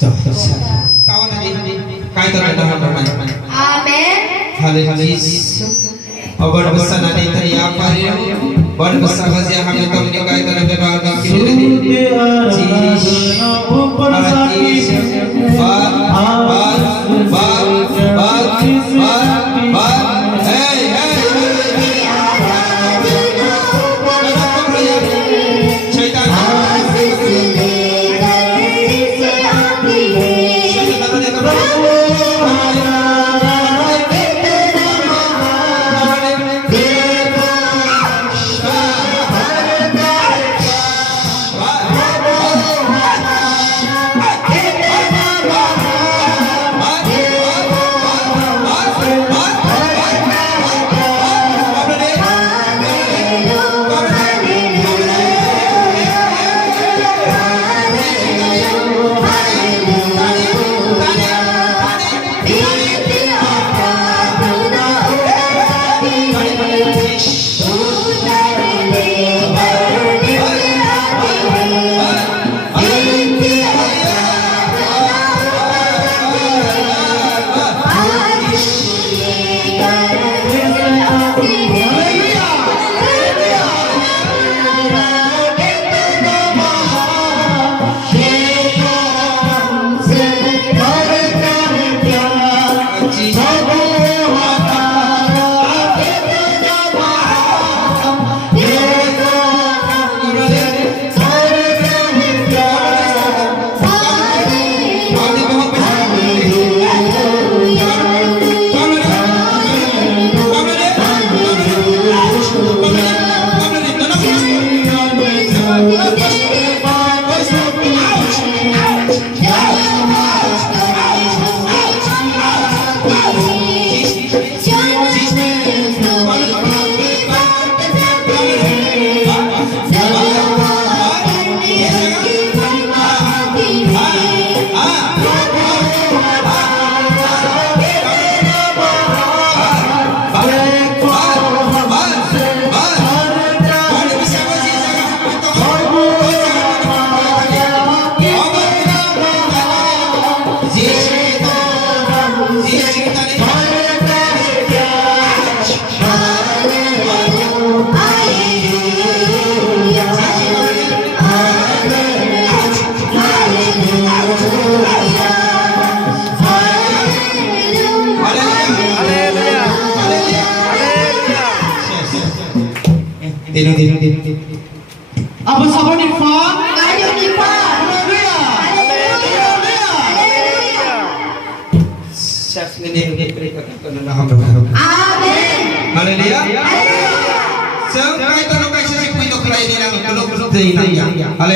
Tahu nanti kait terhadap apa? Amin. Haleluya. Obat besar nanti teriak hari obat besar kasih kami tahu ni kait terhadap apa kini Tidur. Apa sabar nih, Pak? Ayo nih Pak. Chef ini berikan kepada Amin. Haleluya. Haleluya. Sekali terlalu kasih sih punya kelainan yang belum